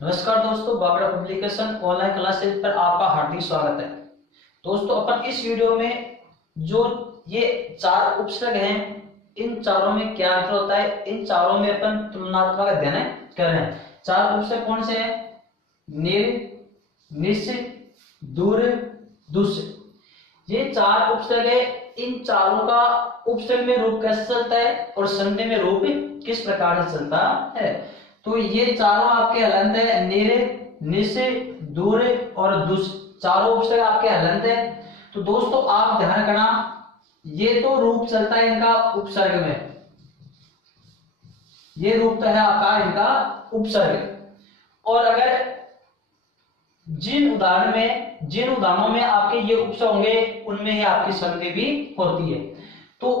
नमस्कार दोस्तों, Babra publication online classes पर आपका हार्दिक स्वागत है। दोस्तों, अपन इस वीडियो में जो ये चार उपसर्ग हैं, इन चारों में क्या अंतर होता है, इन चारों में अपन तुलनात्मक अध्ययन कर रहे हैं। चार उपसर्ग कौन से हैं? निर, निश, दूर, दुश। ये चार उपसर्ग है। इन चारों का उपसर्ग में रूप कैसे चलता है और संधि में रूप किस प्रकार से चलता है। तो ये चारों आपके हलंत है, निर, निश, दूर और दुश। चारों उपसर्ग आपके हलंत है। तो दोस्तों आप ध्यान करना, ये तो रूप चलता है इनका उपसर्ग में, ये रूप तो है आपका इनका उपसर्ग। और अगर जिन उदाहरणों में आपके ये उपसर्ग होंगे, उनमें ही आपकी संधि भी होती है। तो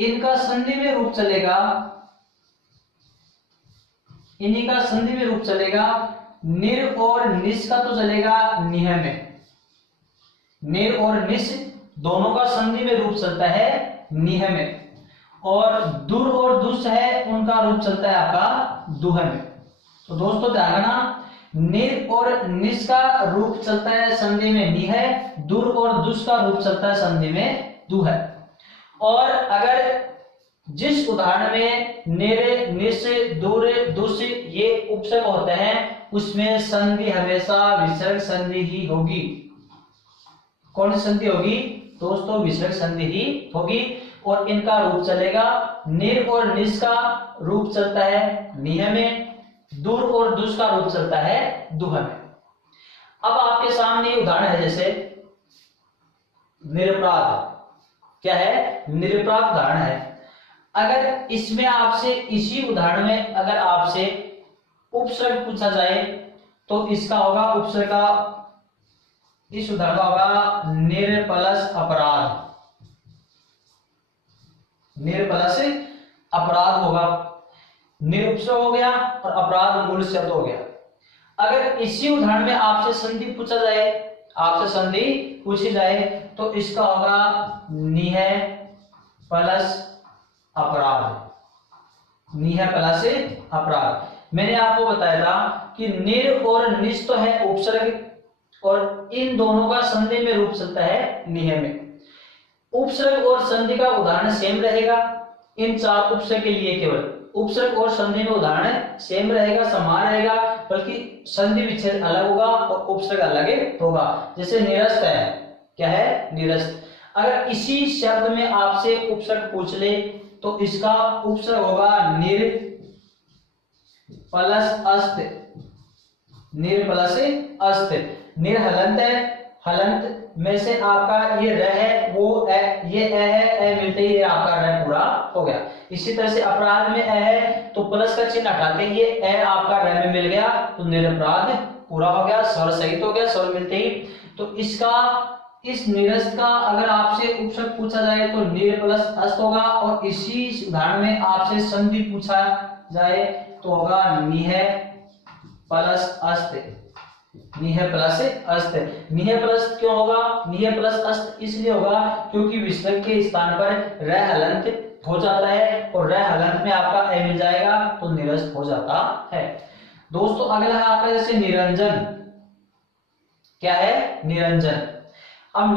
इनका संधि में रूप चलेगा, इन्हीं का संधि में रूप चलेगा। निर और निश का तो चलेगा निह में, निर और निश दोनों का संधि में रूप चलता है निह में। और दुर और दुश है, उनका रूप चलता है आपका दुह में। तो दोस्तों ध्यान रखना, निर और निश का रूप चलता है संधि में निह, दुर और दुश का रूप चलता है संधि में दुह। और अगर जिस उदाहरण में निर, निश, दूर, दुश ये उपसर्ग होते हैं, उसमें संधि हमेशा विसर्ग संधि ही होगी। कौन सी संधि होगी दोस्तों? विसर्ग संधि ही होगी। और इनका रूप चलेगा, निर और निश का रूप चलता है निह में, दूर और दुश का रूप चलता है दुह में। अब आपके सामने उदाहरण है, जैसे निरपराध। क्या है? निरपराध उदाहरण है। अगर इसमें आपसे, इसी उदाहरण में अगर आपसे उपसर्ग पूछा जाए तो इसका होगा उपसर्ग का, इस उदाहरण का होगा निर प्लस अपराध। निर प्लस अपराध होगा। निर उपसर्ग हो गया और अपराध मूल शब्द हो गया। अगर इसी उदाहरण में आपसे संधि पूछा जाए, आपसे संधि पूछी जाए तो इसका होगा निह प्लस अपराध, निह प्लस अपराध। मैंने आपको बताया था कि निर और निश तो है उपसर्ग, और इन दोनों का संधि में रूप चलता है निह में। उपसर्ग और संधि का उदाहरण सेम रहेगा इन चार उपसर्ग के लिए। केवल उपसर्ग और संधि में उदाहरण सेम रहेगा, समान रहेगा, बल्कि संधि विच्छेद अलग होगा और उपसर्ग अलग होगा। जैसे निरस्त है, क्या है? निरस्त। अगर इसी शब्द में आपसे उपसर्ग पूछ ले तो इसका उपसर्ग होगा निर प्लस अस्त, निर प्लस अस्त। निर हलंत है, हलंत में से आपका ये र है, वो ए, ये ए है, ए मिलते ही आपका र पूरा हो गया। इसी तरह से अपराध में ए है तो प्लस का चिन्ह हटा के ये ए आपका र में मिल गया, तो निरपराध पूरा हो गया, स्वर सहित हो गया, स्वर मिलते ही। तो इसका, इस निरस्त का अगर आपसे उपसर्ग पूछा जाए तो निर प्लस अस्त होगा। और इसी उदाहरण में आपसे संधि पूछा जाए तो होगा निह प्लस अस्त, निह प्लस अस्त। निह प्लस क्यों होगा? निह प्लस अस्त इसलिए होगा क्योंकि विसर्ग के स्थान पर र हलंत हो जाता है, और र हलंत में आपका ए मिल जाएगा तो निरस्त हो जाता है। दोस्तों अगला है आपका जैसे निरंजन। क्या है? निरंजन। अब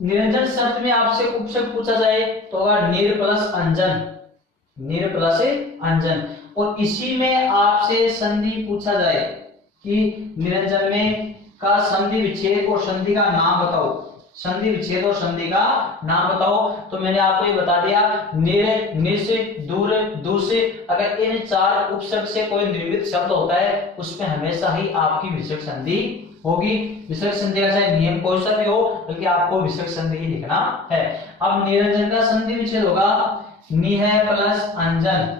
निरंजन शब्द में आपसे उपसर्ग पूछा जाए तो होगा निर प्लस अंजन, निर प्लस अंजन। और इसी में आपसे संधि पूछा जाए कि निरंजन में का संधि विच्छेद और संधि का नाम बताओ, संधि विच्छेद और संधि का नाम बताओ, तो मैंने आपको ये बता दिया, निर, निश, दूर, दुश। अगर इन चार उपसर्ग से कोई निर्मित शब्द होता है उसमें हमेशा ही आपकी विसर्ग संधि होगी। विसर्ग संधि का चाहे नियम कोई सा भी हो, बल्कि आपको विसर्ग संधि ही लिखना है। अब निरंजन का संधि विच्छेद होगा निह प्लस अंजन,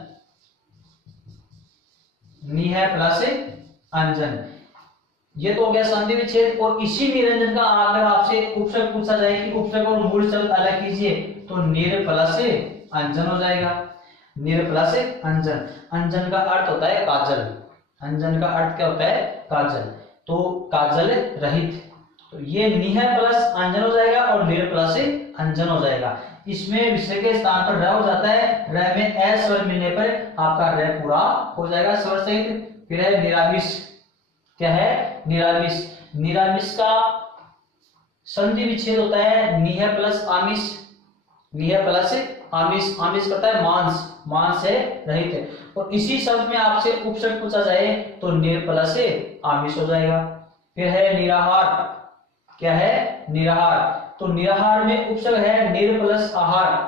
निह प्लस अंजन। ये तो हो गया संधि विच्छेद। और इसी निरंजन का अगर आपसे उपसर्ग पूछा जाए कि उपसर्ग और मूल शब्द अलग कीजिए तो निर प्लस अंजन हो जाएगा, निर प्लस अंजन। अंजन का अर्थ होता है काजल, अंजन का अर्थ क्या होता है? काजल, तो काजल रहित। तो ये निह प्लस अंजन हो जाएगा और निर प्लस अंजन हो जाएगा। इसमें विसर्ग के स्थान पर र हो जाता है, र में ए स्वर मिलने पर आपका र पूरा हो जाएगा स्वर सहित। फिर है निरामिष। क्या है? निरामिष। निरामिष का संधि विच्छेद होता है निह प्लस आमिष। निह प्लस आमिष। आमिष करता है मांस, मांस से रहित है। और इसी शब्द में आपसे उपसर्ग पूछा जाए तो निर प्लस आमिष हो जाएगा। फिर है निराहार। क्या है? निराहार। तो निराहार में उपसर्ग है निर प्लस आहार।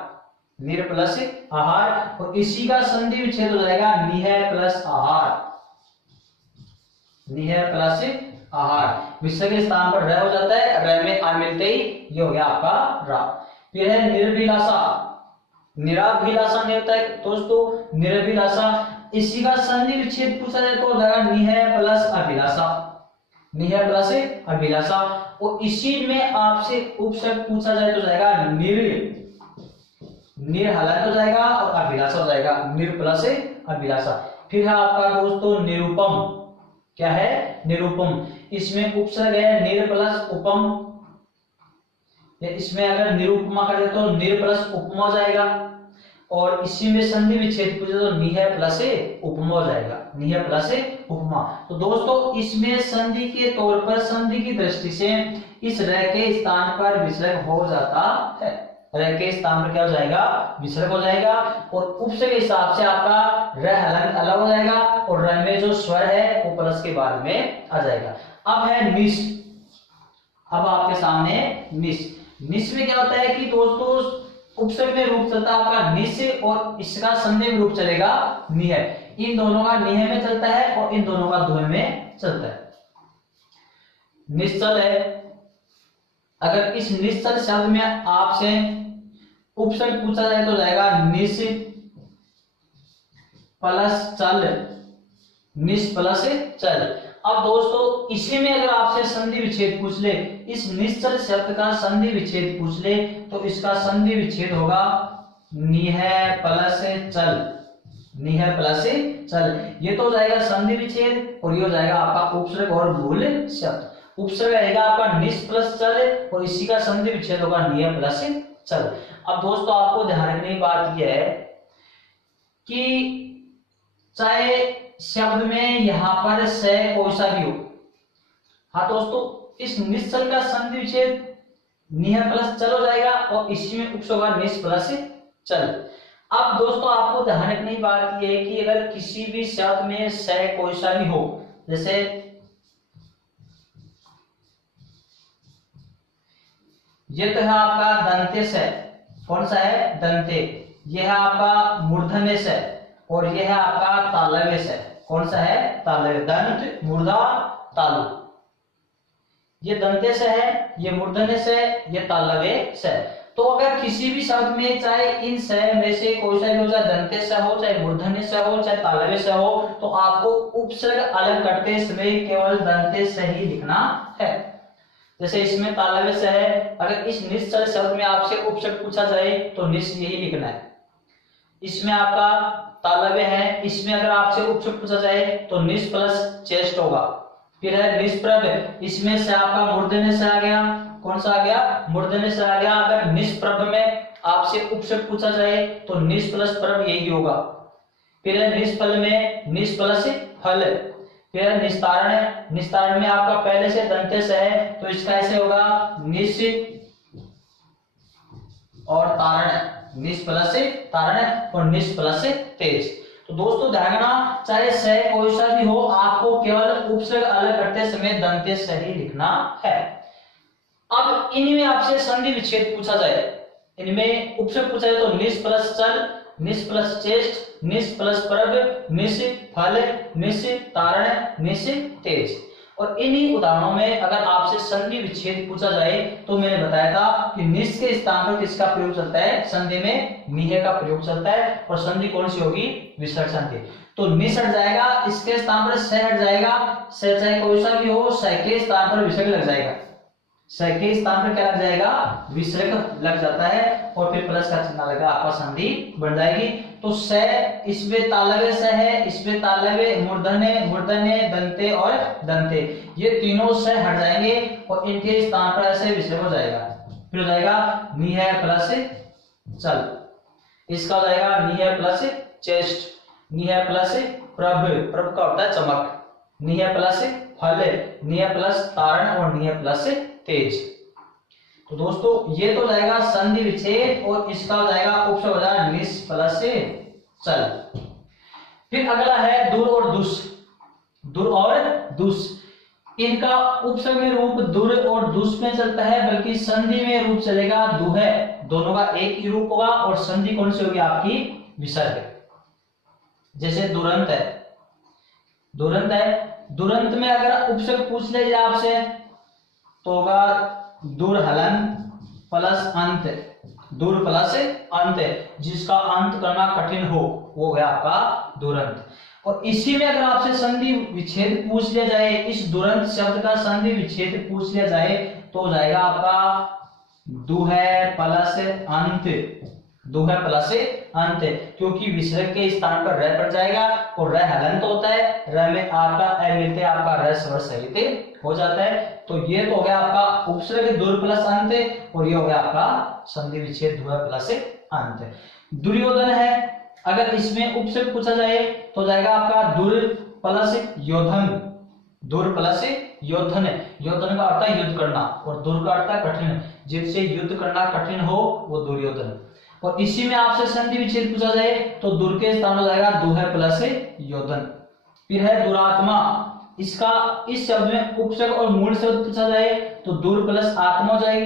निर प्लस आहार। और इसी का संधि विच्छेद हो जाएगा निह प्लस आहार। निह प्लस आहार। विसर्ग के स्थान पर र हो जाता है, र में आ मिलते ही ये हो गया आपका रा। फिर है निर्भिलाषा। निराभिलाषा नहीं होता है दोस्तों, निर्भिलाषा। इसी का संधि विच्छेद पूछा जाए तो हो जाएगा निह प्लस अभिलाषा। निह प्लस अभिलाषा। और इसी में आपसे उपसर्ग पूछा जाए तो जाएगा निर। निर हलात हो जाएगा और अभिलाषा हो जाएगा, निर प्लस अभिलाषा। फिर है आपका दोस्तों निरूपम। क्या है? निरूपम। इसमें उपसर्ग है निर प्लस उपम। इसमें अगर निरूपमा कर दे तो निर प्लस उपमा हो जाएगा। और इसी में संधि विच्छेद पूछे तो निह प्लस उपमा हो जाएगा, निह प्लस उपमा। तो दोस्तों इसमें संधि के तौर पर, संधि की दृष्टि से इस र के स्थान पर विसर्ग हो जाता है। र के स्थान पर क्या हो जाएगा? विसर्ग हो जाएगा। और उपसर्ग के हिसाब से आपका र हलंत अलग हो जाएगा और र में जो स्वर है वो प्लस के बाद में आ जाएगा। अब है निश। अब आपके सामने निश। निश में क्या होता है कि दोस्तों उपसर्ग में रूप चलता है आपका निश और इसका संधि में रूप चलेगा निह। इन दोनों का निह में चलता है और इन दोनों का ध्वनि में चलता है। निश्चल है। अगर इस निश्चल शब्द में आपसे उपसर्ग पूछा जाए तो जाएगा निश प्लस चल। निश प्लस चल। अब दोस्तों इसी में अगर आपसे संधि विच्छेद पूछ ले, इस निश्चल शब्द का संधि विच्छेद पूछ ले तो इसका संधि विच्छेद होगा निह प्लस चल। निह प्लस चल। ये तो हो जाएगा संधि विच्छेद और ये हो जाएगा आपका उपसर्ग और मूल शब्द। उपसर्ग रहेगा आपका निश प्लस चल और इसी का संधि विच्छेद होगा निह प्लस चल। अब दोस्तों आपको ध्यान रखने की बात यह है कि चाहे शब्द में यहां पर से कोई सा भी हो, हाँ दोस्तों इस निश्चल का संधि विच्छेद निह प्लस चल हो जाएगा और इसी में उपसर्ग होगा निश प्लस चल। अब दोस्तों आपको ध्यान रखने की बात यह है कि अगर किसी भी शब्द में से कोई सा भी हो, जैसे ये तो है आपका दंतेश है। कौन सा है? दंते। यह है आपका मूर्धन्यश है और यह है आपका तालव्यश है। कौन सा है? तालव्य। दंत, मूर्धा, तालु। ये दंतेश है, ये मूर्धन्यश है, ये तालव्यश है। तो अगर किसी भी शब्द में चाहे इन स में से कोई सा भी हो, चाहे दंतेश हो, चाहे मूर्धन्यश हो, चाहे तालव्यश हो, तो आपको उपसर्ग अलग करते समय केवल दंतेश ही लिखना है। जैसे इसमें तालव्य से है, अगर इस निश्चल शब्द में आपसे उपसर्ग पूछा जाए तो निश यही लिखना है। इसमें आपका तालव्य है, इसमें अगर आपसे उपसर्ग पूछा जाए तो निश प्लस चेस्ट होगा। फिर है निष्प्रभ। इसमें से आपका मूर्धन्य से आ गया। कौन सा आ गया? मूर्धन्य से आ गया। अगर निष्प्रभ में आपसे उपसर्ग पूछा जाए तो निश प्लस प्रभ यही होगा। फिर है निष्फल में निश प्लस फल। फिर निस्तारण। निस्तारण में आपका पहले से दंतेश है तो इसका ऐसे होगा निश और तारण। निश प्लस तारण और निश प्लस तेज। तो दोस्तों ध्यान रखना, चाहे से कोई सा भी हो, आपको केवल उपसर्ग अलग करते समय दंतेश ही लिखना है। अब इनमें आपसे संधि विच्छेद पूछा जाए, इनमें उपसर्ग पूछा जाए तो निश प्लस चल, निश प्लस चेष्ट, निश प्लस प्रभ, निश फल, निश तारण, निश तेज। और इन्हीं उदाहरणों में अगर आपसे संधि विच्छेद पूछा जाए तो मैंने बताया था कि निश के स्थान पर किसका प्रयोग चलता है? संधि में निह का प्रयोग चलता है। और संधि कौन सी होगी? विसर्ग संधि। तो निश हट जाएगा, इसके स्थान पर से हट जाएगा। से चाहे कोई सा भी हो, से के स्थान पर विसर्ग लग जाएगा। से के स्थान पर क्या लग जाएगा? विसर्ग लग जाता है और फिर प्लस का चिन्ह लगा, आपका संधि बन जाएगी। तो से, इसमें तालव्य से है, इसमें तालव्य, मूर्धन्य, मूर्धन्य, दंते और दंते, ये तीनों से हट जाएंगे और इनके स्थान पर ऐसे विसर्ग हो जाएगा। फिर हो जाएगा निह प्लस चल। इसका हो जाएगा निह प्लस चेस्ट, निह प्लस प्रभ। प्रभ का होता है चमक। निह प्लस फल, निह प्लस तारण और निह प्लस तेज। तो दोस्तों ये तो जाएगा संधि विच्छेद और इसका हो जाएगा उपसर्ग हो जाएगा निस प्लस चल। फिर अगला है दुर और दुस। दुर और दुस, इनका उपसर्ग में रूप दुर और दुस में चलता है, बल्कि संधि में रूप चलेगा दुह। दोनों का एक ही रूप होगा और संधि कौन सी होगी आपकी विसर्ग। जैसे दुरंत है, दुरंत है, दुरंत में अगर उपसर्ग पूछ ले जाए आपसे तो होगा दुर्हलन प्लस अंत, दूर प्लस अंत, जिसका अंत करना कठिन हो वो गया आपका दुरंत। और इसी में अगर आपसे संधि विच्छेद पूछ लिया जाए, इस दुरंत शब्द का संधि विच्छेद पूछ लिया जाए तो हो जाएगा आपका दुह प्लस अंत, दुह प्लस अंत, क्योंकि विसर्ग के स्थान पर रह पड़ जाएगा और रह हलंत होता है, रह में आपका अमित आपका रह स्वर सहित हो जाता है। तो ये तो हो गया आपका उपसर्ग दुर प्लस अंत और ये हो गया आपका संधि विच्छेद दुह प्लस अंत। दुर्योधन है, अगर इसमें उपसर्ग पूछा जाए तो जाएगा आपका दुर प्लस योधन, दुर प्लस योधन। योधन का अर्थ है युद्ध करना और दुर का अर्थ है कठिन, जिनसे युद्ध करना कठिन हो वो दुर्योधन। और इसी में आपसे संधि विच्छेद पूछा जाए तो दुर के स्थान हो जाएगा दुह प्लस योधन। फिर है दुरात्मा, इसका इस शब्द में उपसर्ग और मूल शब्द पूछा जाए तो दूर प्लस आत्मा हो जाएगी,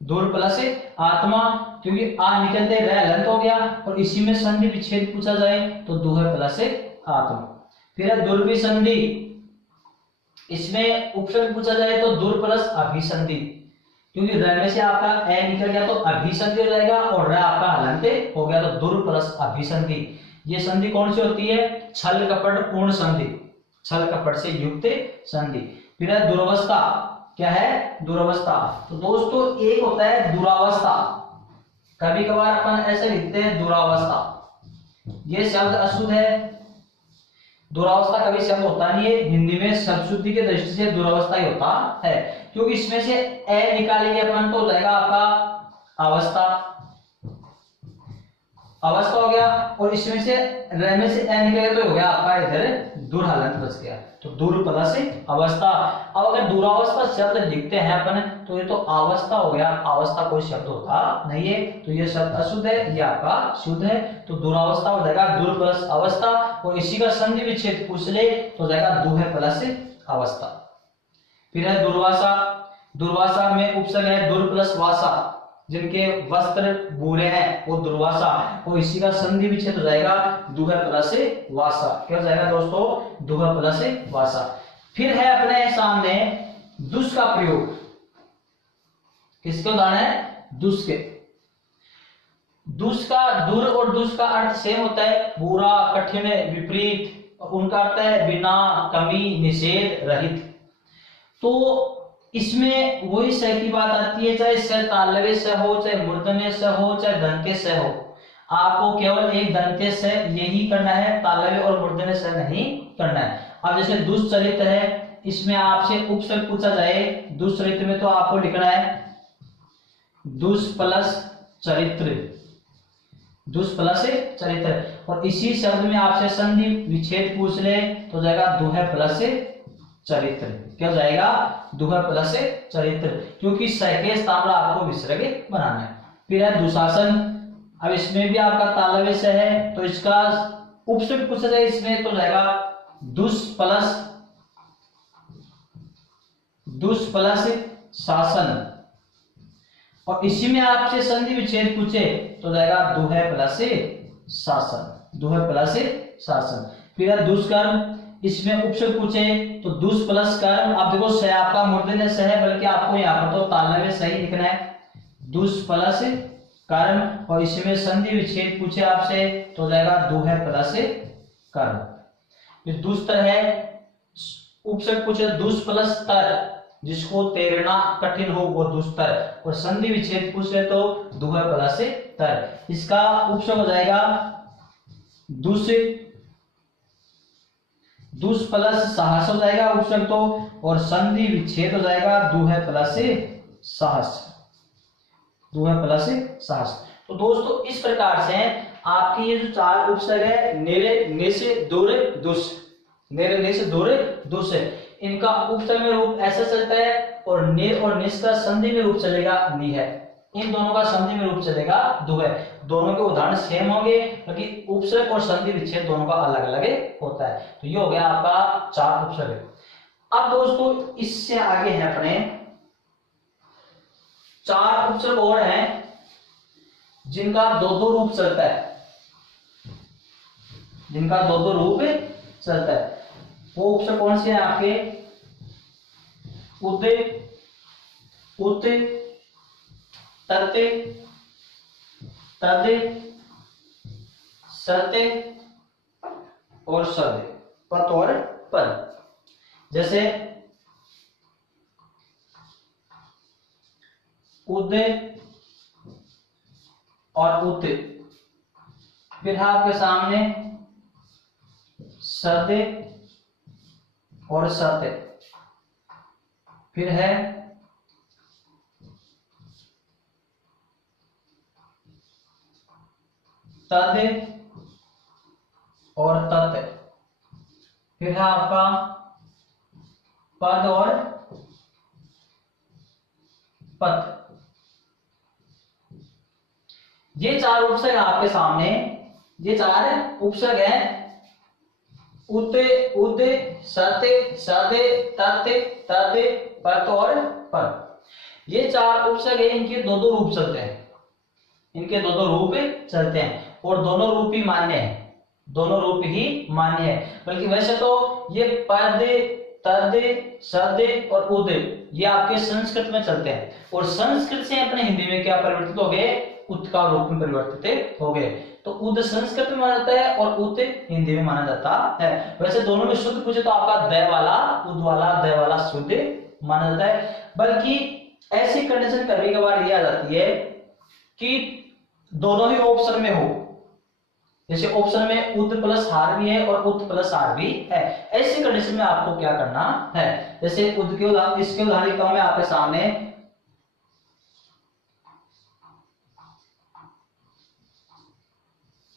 दूर प्लस आत्मा, क्योंकि आ निकलते रह हलंत हो गया। और इसी में संधि विच्छेद पूछा जाए तो दुह प्लस आत्मा। फिर है दुर्विसंधि, इसमें उपसर्ग पूछा जाए तो दूर प्लस अभिसंधि, क्योंकि र में से आपका ए निकल गया तो अभिसंधि हो जाएगा और र आपका हलंत हो गया तो दूर प्लस अभिसंधि। ये संधि कौन सी होती है? छल कपट पूर्ण संधि, छल कपट से युक्त संधि। फिर है दुरावस्था, क्या है? दुरावस्था। तो दोस्तों एक होता है दुरावस्था, कभी कभार अपन ऐसे लिखते हैं दुरावस्था, ये शब्द अशुद्ध है। दुरावस्था कभी शब्द होता नहीं है, हिंदी में शब्द शुद्धि के दृष्टि से दुरावस्था ही होता है, क्योंकि इसमें से ए निकालेंगे अपन तो हो जाएगा आपका अवस्था, अवस्था हो गया। और इसमें से र में से ए निकलेगा तो हो गया आपका इधर दुर्हलंत बच गया, तो दूर प्लस अवस्था। अब अगर दुरावस्था शब्द लिखते हैं अपन तो ये तो अवस्था हो गया, अवस्था कोई शब्द होता नहीं है, तो ये शब्द अशुद्ध है, ये आपका शुद्ध है। तो दुरावस्था हो जाएगा दूर प्लस अवस्था। और इसी का संधि विच्छेद पूछ ले तो जाएगा दुह प्लस अवस्था। फिर है दुर्वासा, दुर्वासा में उपसर्ग है दुर प्लस वासा, जिनके वस्त्र बुरे हैं वो दुर्वासा, और इसी का संधि विच्छेद हो जाएगा दुह प्लस वासा। क्या हो जाएगा दोस्तों? दुह प्लस वासा। फिर है अपने सामने दुष् का प्रयोग, किसके उदाहरण है? दुष् के। दुष् का दूर और दुष् का अर्थ सेम होता है, बुरा, कठिन, विपरीत। उनका अर्थ है बिना, कमी, निषेध, रहित। तो इसमें वही स की बात आती है, चाहे स तालव्य स हो, चाहे मूर्धन्य स हो, चाहे दंत्य स हो, आपको केवल एक दंत्य स यही करना है, तालव्य और मूर्धन्य स नहीं करना है। अब जैसे दुष्चरित्र है, इसमें आपसे उपसर्ग पूछा जाए दुष्चरित्र में तो आपको लिखना है दुष् प्लस चरित्र, दुष् प्लस चरित्र। और इसी शब्द में आपसे संधि विच्छेद पूछ ले तो जाएगा दुह प्लस चरित्र। क्या हो जाएगा? दुह प्लस चरित्र, क्योंकि स के स्थान पर आपको विसर्ग बनाना है। फिर है दुशासन, अब इसमें भी आपका तालव्य स है तो इसका उपसर्ग पूछा जाए इसमें तो जाएगा दुष् प्लस शासन। और इसी में आपसे संधि विच्छेद पूछे तो जाएगा दुह प्लस शासन, दुह प्लस शासन। फिर है दुष्कर्म, इसमें उपसर्ग पूछे तो दुष् प्लस कर्म। आप देखो स आपका मूर्धन्य स है, बल्कि आपको यहाँ पर तो तालव्य सही लिखना है, दुष् प्लस कर्म। और इसमें संधि विच्छेद पूछे आपसे तो जाएगा दुह प्लस कर्म। फिर दुस्तर है, उपसर्ग पूछे दुष् प्लस तर, जिसको तैरना कठिन हो वो दुस्तर। और संधि विच्छेद पूछे तो दुह प्लस तर, इसका उपसर्ग हो जाएगा दुष् प्लस साहस हो जाएगा उपसर्ग तो, और संधि विच्छेद हो जाएगा दुह प्लस साहस, दुह प्लस साहस। तो दोस्तों इस प्रकार से आपकी ये जो चार उपसर्ग है निर, निश, दुर, दुष, निर निस दूर दुस, इनका उपसर्ग में रूप ऐसा चलता है और निर और निस का संधि में रूप चलेगा नि है। इन दोनों का संधि में रूप चलेगा दु है। दोनों के उदाहरण सेम होंगे क्योंकि उपसर्ग और संधि विच्छेद दोनों का अलग अलग होता है। तो ये हो गया आपका 4 उपसर्ग। अब दोस्तों इससे आगे है अपने 4 उपसर्ग और हैं जिनका दो दो रूप चलता है, जिनका दो दो रूप चलता है। वो उपसर्ग कौन से हैं आपके? उद, उत, तत, तद, सत और सद, पत और पद। जैसे उद और उत, फिर है आपके सामने सद और सत, फिर है तद और तत, फिर है आपका पद और पत। ये 4 उपसर्ग आपके सामने, ये 4 उपसर्ग हैं उत, उद, सत, सद, तत, तद, पत और पद। ये 4 उपसर्ग हैं, इनके दो दो रूप चलते हैं, इनके दो दो रूप चलते हैं और दोनों रूप ही मान्य है, दोनों रूप ही मान्य है। बल्कि वैसे तो ये पद, तद, सद और उद ये आपके संस्कृत में चलते हैं और संस्कृत से अपने हिंदी में क्या परिवर्तित हो गए? उत का रूप में परिवर्तित हो गए। तो उद संस्कृत में माना जाता है और उत हिंदी में माना जाता है। वैसे दोनों में शुद्ध पूछे तो आपका द वाला, उद वाला, द वाला शुद्ध माना जाता है। बल्कि ऐसी कंडीशन कभी कभार ये आ जाती है कि दोनों ही ऑप्शन में हो, जैसे ऑप्शन में उद प्लस हार भी है और उत प्लस हार भी है। ऐसी कंडीशन में आपको क्या करना है? जैसे उद के उदाहरण, इसके उदाहरण लिखता हूं मैं आपके सामने,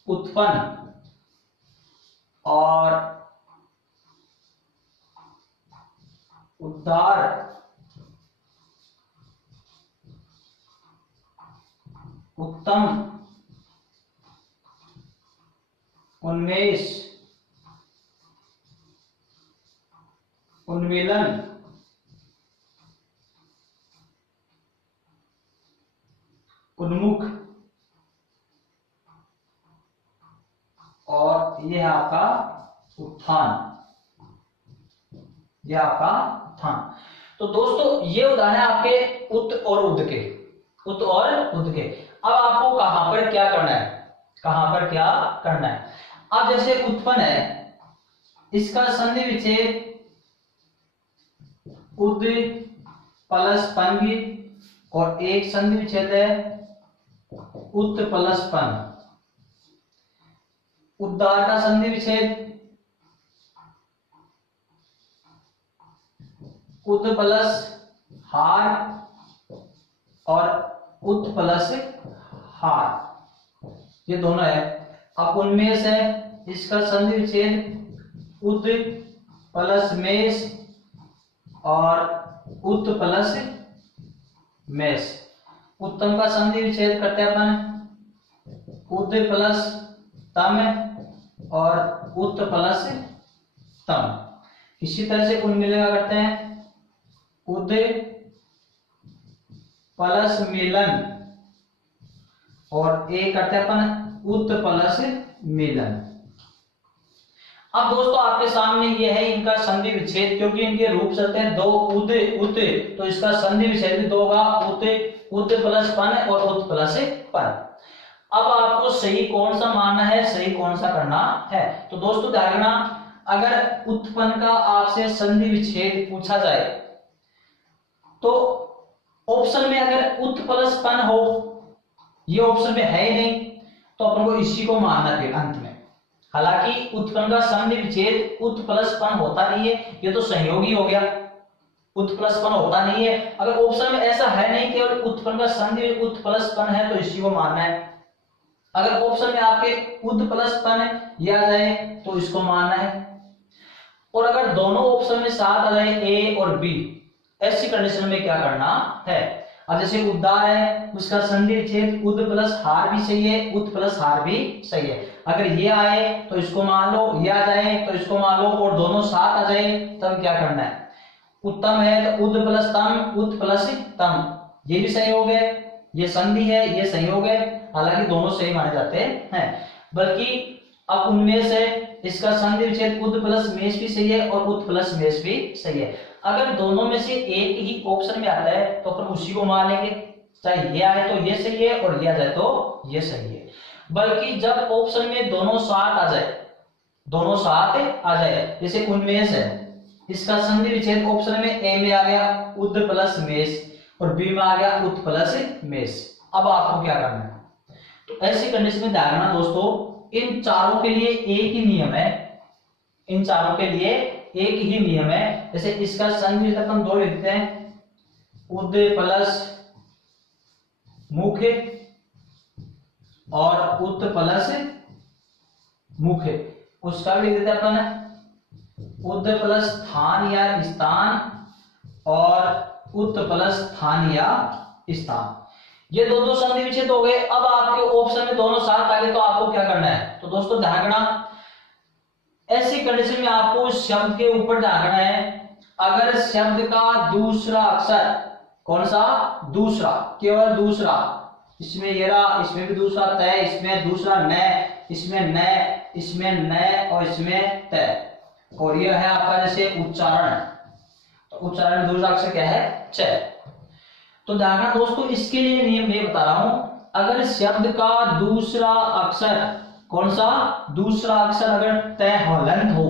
उत्पन्न और उद्धार, उत्तम, उन्मेष, उन्मीलन, उन्मुख और यह आपका उत्थान, यह आपका उत्थान। तो दोस्तों ये उदाहरण है आपके उत और उद के, उत और उद के। अब आपको कहां पर क्या करना है, कहां पर क्या करना है? अब जैसे उत्पन्न है, इसका संधि विच्छेद उद प्लस पन भी और एक संधि विच्छेद है उत प्लस पन। उद्धार का संधि विच्छेद उद प्लस हार और उत प्लस हार, ये दोनों है। अब उन्मेष है, इसका संधि विच्छेद उद प्लस मेष और उत प्लस मेष। उत्तम का संधि विच्छेद करते हैं अपन उद प्लस तम और उत प्लस तम। इसी तरह से उन्मीलन का करते हैं उद प्लस मिलन और एक करते हैं अपन उत प्लस मिलन। अब दोस्तों आपके सामने ये है इनका संधि विच्छेद, क्योंकि इनके रूप चलते हैं दो उद उत, तो इसका संधि विच्छेद भी दो होगा उत, उत प्लस पन और उत प्लस पन। अब आपको सही कौन सा मानना है, सही कौन सा करना है? तो दोस्तों ध्यान रखना, अगर उत्पन्न का आपसे संधि विच्छेद पूछा जाए तो ऑप्शन में अगर उत प्लस पन हो, ये ऑप्शन में है ही नहीं, तो अपन को इसी को मानना फिर अंत में। हालांकि उत्पन्न का संधि विच्छेद उत प्लस पन होता नहीं है, ये तो संयोगी हो गया, उत प्लस पन होता नहीं है। अगर ऑप्शन में ऐसा है नहीं, केवल उत्पन्न का संधि उत प्लस पन है, तो इसी को मानना है। अगर ऑप्शन में आपके उद प्लस पन ये आ जाए तो इसको मानना है। और अगर दोनों ऑप्शन में साथ आ जाए ए और बी, ऐसी कंडीशन में क्या करना है। अब जैसे उद्गार है, उसका संधि विच्छेद उद प्लस हार भी सही है, उद प्लस हार भी सही है। अगर ये आए तो इसको मान लो, ये आ जाए तो इसको मान लो, और दोनों साथ आ जाए तब क्या करना है। उत्तम है तो उद प्लस तम, उद प्लस तम, ये भी सही हो गए, ये संधि है, ये सही हो गए। हालांकि दोनों सही माने जाते हैं, बल्कि अब उनमें से इसका संधि विच्छेद उद प्लस मेष भी सही है और उद प्लस मेष भी सही है। अगर दोनों में से एक ही ऑप्शन में आता है तो अपन उसी को मान लेंगे, चाहे ये आए तो ये सही है और ये आ जाए तो ये सही है। बल्कि जब ऑप्शन में दोनों साथ आ जाए, दोनों साथ आ जाए, जैसे उन्मेष है, इसका संधि विच्छेद ऑप्शन में ए में आ गया उद प्लस मेष और बी में आ गया उद प्लस मेष। अब आपको क्या करना है, तो ऐसी कंडीशन में ध्यान रखना दोस्तों, इन चारों के लिए एक ही नियम है, इन चारों के लिए एक ही नियम है। जैसे इसका संधि विच्छेद हम दो लिखते हैं, उद प्लस मुख्य और उत प्लस मुख्य, उसका भी लिख देते अपन उद प्लस स्थान या स्थान और उत प्लस स्थान या स्थान। ये दो दो संधि विच्छेद हो गए। अब आपके ऑप्शन में दोनों साथ आ गए तो आपको क्या करना है, तो दोस्तों ध्यान रखना, ऐसी कंडीशन में आपको शब्द के ऊपर ध्यान रखना है। अगर शब्द का दूसरा अक्षर, कौन सा दूसरा, केवल दूसरा, इसमें ये रहा, इसमें भी दूसरा तय, इसमें दूसरा न, इसमें न, इसमें न और इसमें तय, और यह है आपका जैसे उच्चारण, तो उच्चारण में दूसरा अक्षर क्या है, च। तो ध्यान रखना दोस्तों, इसके लिए नियम मैं बता रहा हूं, अगर शब्द का दूसरा अक्षर, कौन सा दूसरा अक्षर अगर तय हलंत हो,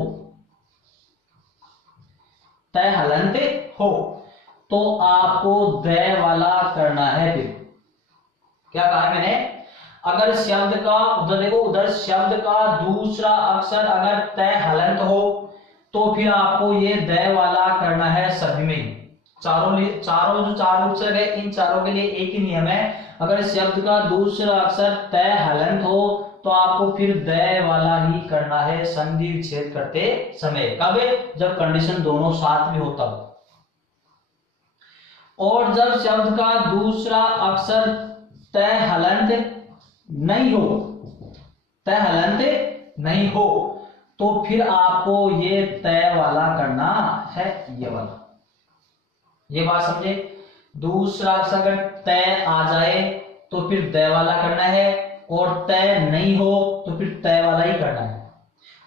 तय हलंत हो, तो आपको दय वाला करना है। फिर क्या कहा मैंने, अगर शब्द का, उधर देखो, उधर शब्द का दूसरा अक्षर अगर तय हलंत हो तो फिर आपको ये दय वाला करना है सभी में। चारों जो चार अक्षर है, इन चारों के लिए एक ही नियम है, अगर शब्द का दूसरा अक्षर तय हलंत हो तो आपको फिर दय वाला ही करना है संधि विच्छेद करते समय। कब, जब कंडीशन दोनों साथ में हो तब। और जब शब्द का दूसरा अक्षर तय हलंत नहीं हो, तय हलंत नहीं हो, तो फिर आपको ये तय वाला करना है, ये वाला। ये बात समझे, दूसरा अक्षर अगर तय आ जाए तो फिर दय वाला करना है, और तय नहीं हो तो फिर तय वाला ही करना है।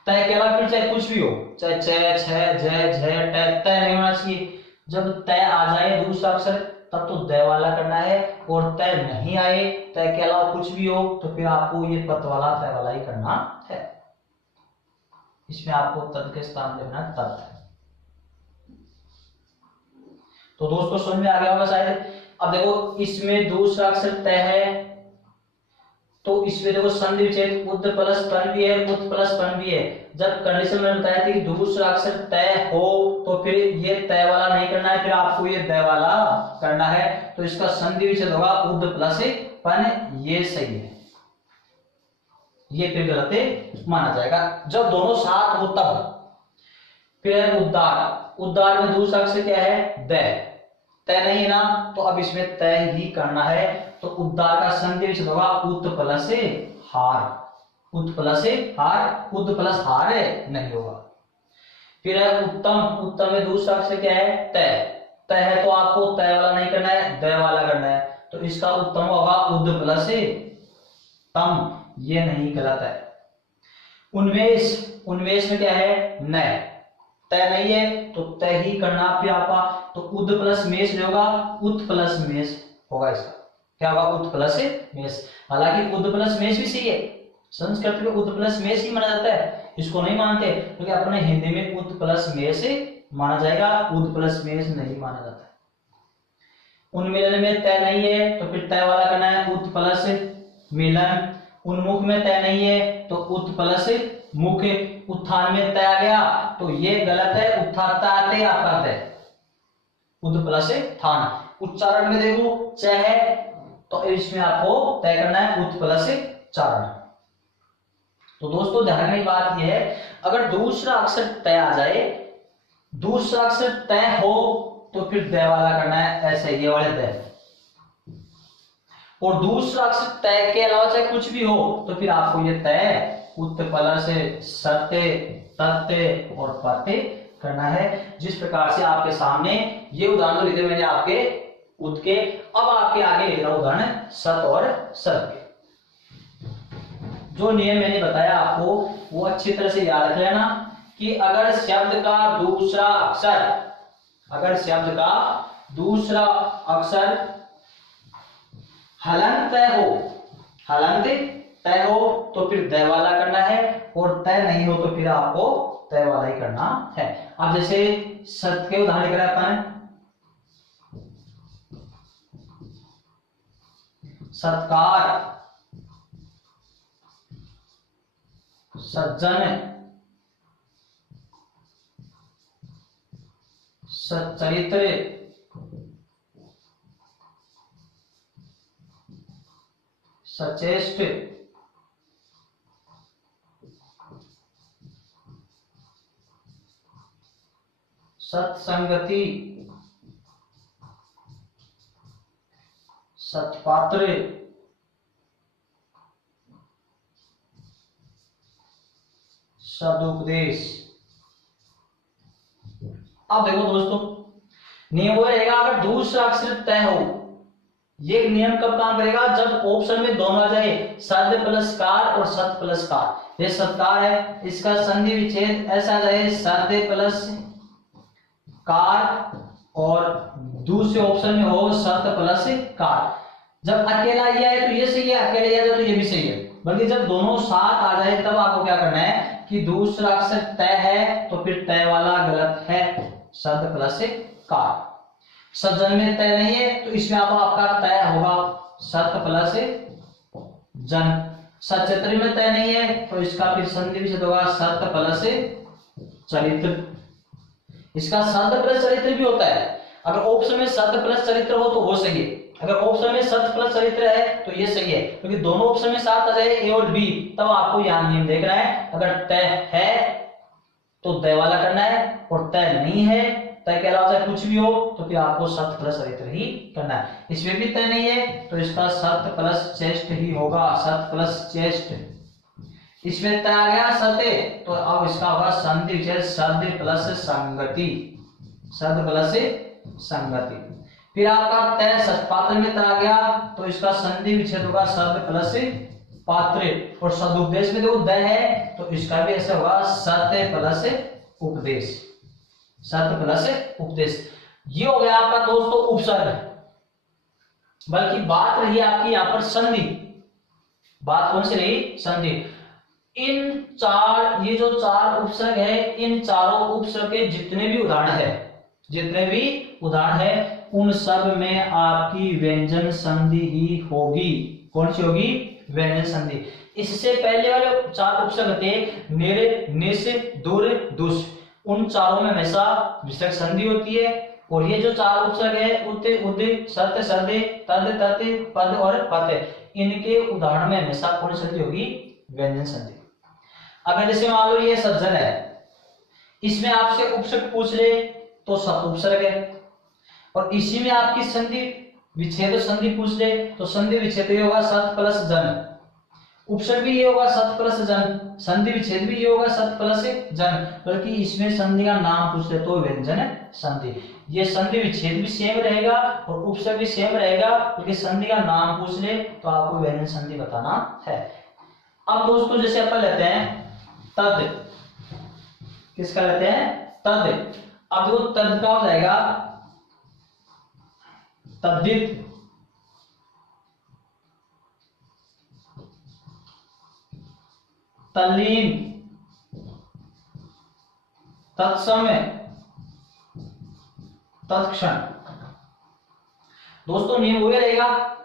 तय के अलावा फिर चाहे कुछ भी हो, चाहे च, छ, ज, झ, ट, तय नहीं होना चाहिए। जब तय आ जाए दूसरा अक्षर तब तो दय वाला करना है, और तय नहीं आए, तय के अलावा कुछ भी हो, तो फिर आपको ये पत वाला तय वाला ही करना है। इसमें आपको तद के स्थान देना तत्। तो दोस्तों समझ में आ गया होगा शायद। अब देखो, इसमें दूसरा अक्षर तय है, तो इसमें देखो संधि विच्छेद उद प्लस तन भी है, उत प्लस तन भी है। जब कंडीशन में बताया था कि दूसरा अक्षर तय हो तो फिर ये तय वाला नहीं करना है, फिर आपको ये दय वाला करना है। तो इसका संधि विच्छेद होगा उद प्लस पन, ये सही है, ये फिर गलत माना जाएगा जब दोनों साथ हो तब। फिर उद्गार, उद्गार में दूसरा अक्षर क्या है, दय, तय नहीं है ना, तो अब इसमें तय ही करना है। तो उद्गार का संधि विच्छेद होगा उत प्लस हार, उत प्लस हार, उद प्लस हार नहीं होगा। फिर है उत्तम, उत्तम में दूसरा अक्षर क्या है, तय, तय है तो आपको तय वाला नहीं करना है, दय वाला करना है। तो इसका उत्तम होगा उद प्लस तम, ये नहीं, गलत है। उन्मेष, उन्मेष में क्या है, न, तय नहीं है तो तय ही करना फिर आपका। तो उद प्लस मेष नहीं होगा, उत प्लस मेष होगा। इसका क्या होगा, उत प्लस मेष। हालांकि उद प्लस मेष भी सही है, संस्कृत में उद प्लस मेष ही माना जाता है, इसको नहीं मानते क्योंकि अपने हिंदी में उत प्लस मेष माना जाएगा, उद प्लस मेष नहीं माना जाता है। उन्मिलन में तय नहीं है तो फिर तय वाला करना है, उत प्लस मिलन। उन्मुख में तय नहीं है तो उत प्लस मुख। उत्थान में तय आ गया तो ये गलत है, उत्थाता आते आपका तय, उद प्लस थान। उच्चारण में देखो च है तो इसमें आपको तय करना है उत प्लस चारण। तो दोस्तों ध्यान की बात यह है, अगर दूसरा अक्षर तय आ जाए दूसरा अक्षर तय हो तो फिर दय वाला करना है, ऐसे ये वाले दय। और दूसरा अक्षर तय के अलावा चाहे कुछ भी हो तो फिर आपको ये तय, उत्पलस, सत्य, तत्य और पत्य करना है। जिस प्रकार से आपके सामने ये उदाहरण तो लिखे मैंने आपके उद के, अब आपके आगे लिख रहा हूं उदाहरण सत और सत के। जो नियम मैंने बताया आपको वो अच्छी तरह से याद रख लेना कि अगर शब्द का दूसरा अक्षर हलंत तय हो तो फिर दय वाला करना है, और तय नहीं हो तो फिर आपको तय वाला ही करना है। अब जैसे सत के उदाहरण करें अपन, सत्कार, सज्जन, सच्चरित्र, सचेष्ट, सत्संगति, सत्पात्र, सदुपदेश। अब देखो दोस्तों, नियम वो रहेगा अगर दूसरा अक्षर तय हो, ये नियम कब काम करेगा, जब ऑप्शन में दोनों आ जाए, सद प्लस कार और सत प्लस कार। ये सत्कार है, इसका संधि विच्छेद ऐसा जाए सद प्लस कार, और दूसरे ऑप्शन में हो सत प्लस कार। जब अकेला ये है तो ये सही है, अकेले ये तो ये भी सही है, बल्कि जब दोनों साथ आ जाए तब आपको क्या करना है कि दूसरा अक्षर तय है तो फिर तय वाला गलत है, सद प्लस कार। सज्जन में तय नहीं है तो इसमें अब आपका तय होगा सत प्लस जन। सचरित्र में तय नहीं है तो इसका फिर संधि विच्छेद होगा सत प्लस चरित्र। इसका सत प्लस चरित्र भी होता है, अगर ऑप्शन में सत प्लस चरित्र हो तो वो सही है, अगर ऑप्शन में सत प्लस चरित्र है तो ये सही है, क्योंकि दोनों ऑप्शन में साथ आ जाए ए और बी, तब आपको यहां नियम देखना है। अगर तय है तो दय वाला करना है, और तय नहीं है, तय के अलावा चाहे कुछ भी हो तो फिर आपको सत प्लस चरित्र ही करना है। इसमें भी तय नहीं है तो इसका सत प्लस चेष्ट ही होगा, सत प्लस चेष्ट। इसमें तय आ गया सत्य, तो अब इसका होगा संधि विच्छेद सद प्लस संगति, सद प्लस संगति। फिर आपका तय सत्पात्र में तय आ गया तो इसका संधि विच्छेद होगा सद प्लस पात्र, और सदुपदेश में देखो दय है तो इसका भी ऐसा होगा सत्य प्लस उपदेश, सत्य प्लस उपदेश। ये हो गया आपका दोस्तों उपसर्ग। बल्कि बात रही आपकी यहां पर संधि, बात कौन सी रही, संधि। इन चार, ये जो चार उपसर्ग है, इन चारों उपसर्ग के जितने भी उदाहरण है उन सब में आपकी व्यंजन संधि ही होगी। कौन सी होगी, व्यंजन संधि। इससे पहले वाले चार उपसर्ग थे निर, निस, दुर, दुस, उन चारों में हमेशा विसर्ग संधि होती है। और ये जो चार उपसर्ग है उत, उद, सत, सद, तद, तत, पद और पत, इनके उदाहरण में हमेशा कौन संधि होगी, व्यंजन संधि। अगर जैसे मान लो ये सज्जन है, इसमें आपसे उपसर्ग पूछ ले तो सत उपसर्ग है, और इसी में आपकी संधि विच्छेद संधि पूछ ले तो संधि विच्छेद ये होगा सत प्लस जन, उपसर्ग भी ये होगा सत प्लस जन, संधि विच्छेद भी ये होगा सत प्लस जन। बल्कि इसमें संधि का नाम पूछ ले तो व्यंजन संधि। ये संधि विच्छेद भी सेम रहेगा और उपसर्ग भी सेम रहेगा, क्योंकि संधि का नाम पूछ ले तो आपको व्यंजन संधि बताना है। अब दोस्तों जैसे अपन लेते हैं तद, किसका लेते हैं, तद। अब देखो तद का हो जाएगा तद्दित, तल्लीन, तत्समय, तत्क्षण। दोस्तों नियम वही रहेगा,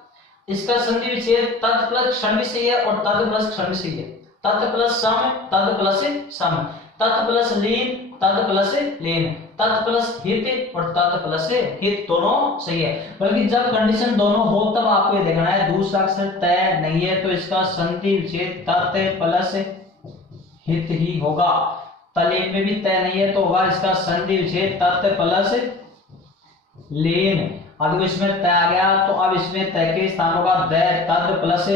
इसका संधि विच्छेद तत् प्लस क्षण भी सही है और तद प्लस क्षण भी सही है। तत् प्लस सम, तद प्लस सम, तत् प्लस लीन, तद प्लस लीन, तत् प्लस हित और तत् प्लस हित, दोनों सही है। बल्कि जब कंडीशन दोनों हो तब आपको ये देखना है दूसरा अक्षर तय नहीं है तो इसका संधि विच्छेद तत् प्लस हित ही होगा। तलीन में भी तय नहीं है तो होगा इसका संधि विच्छेद तत् प्लस लीन। अब इसमें तय आ गया तो अब इसमें तय के स्थान होगा द तद प्लस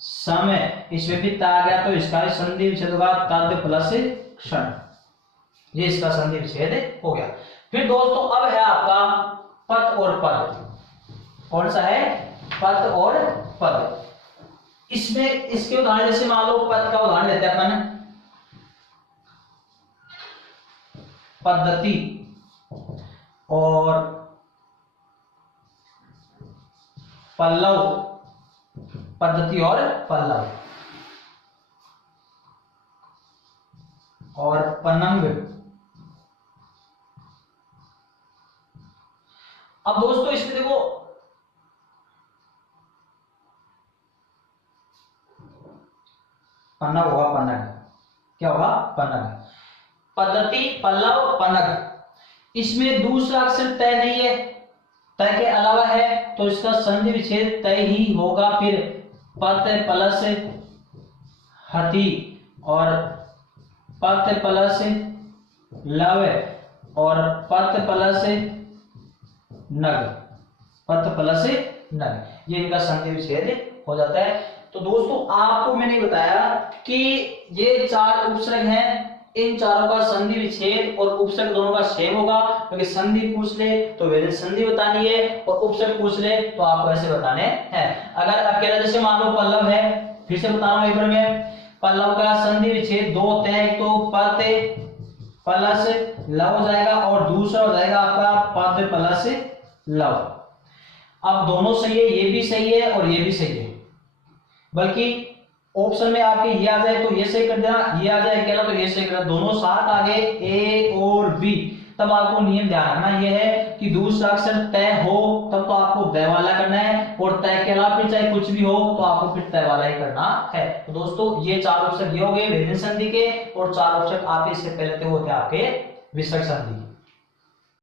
समय, इसमें भी तय आ गया तो इसका संधि विच्छेद होगा तद प्लस क्षण। ये इसका संधि विच्छेद हो गया। फिर दोस्तों अब है आपका पद और पद। कौन सा है? पद और पद। इसमें इसके उदाहरण जैसे मान लो पद का उदाहरण लेते हैं अपन, पद्धति और पल्लव, पद्धति और पल्लव और पनंग। अब दोस्तों इसमें देखो पन्नग होगा, पन्नग क्या होगा? पन्नग। पद्धति, पल्लव, पन्नग। इसमें दूसरा अक्षर तय नहीं है, तय के अलावा है तो इसका संधि विच्छेद तय ही होगा। फिर पत प्लस हति और पत प्लस लव और पत प्लस नग, पत प्लस नग, ये इनका संधि विच्छेद हो जाता है। तो दोस्तों आपको मैंने बताया कि ये चार उपसर्ग हैं, इन चारों का संधि विच्छेद और उपसर्ग दोनों का सेम होगा, क्योंकि संधि पूछ ले तो व्यंजन संधि बतानी है और उपसर्ग पूछ ले तो आपको ऐसे बताने हैं। अगर अकेला जैसे मान लो पल्लव है, फिर से बता रहा हूं एक बार में, पल्लव का संधि विच्छेद दो तय, तो पद प्लस लव हो जाएगा और दूसरा हो जाएगा आपका पद प्लस लव। अब दोनों सही है, ये भी सही है और ये भी सही है, बल्कि ऑप्शन में आपके ये आ जाए तो ये सही कर देना, ये आ जाए अकेला तो ये सही कर देना, दोनों साथ आ गए ए और बी, तब आपको नियम ध्यान रखना ये है कि दूसरा अक्षर तय हो तब तो आपको तय वाला करना है, और तय के अलावा फिर चाहे कुछ भी हो तो आपको फिर तय वाला ही करना है। तो दोस्तों ये चार अक्षर ये हो गए व्यंजन संधि के, और चार अक्षर आपके इससे पहले होते हैं आपके विसर्ग संधि।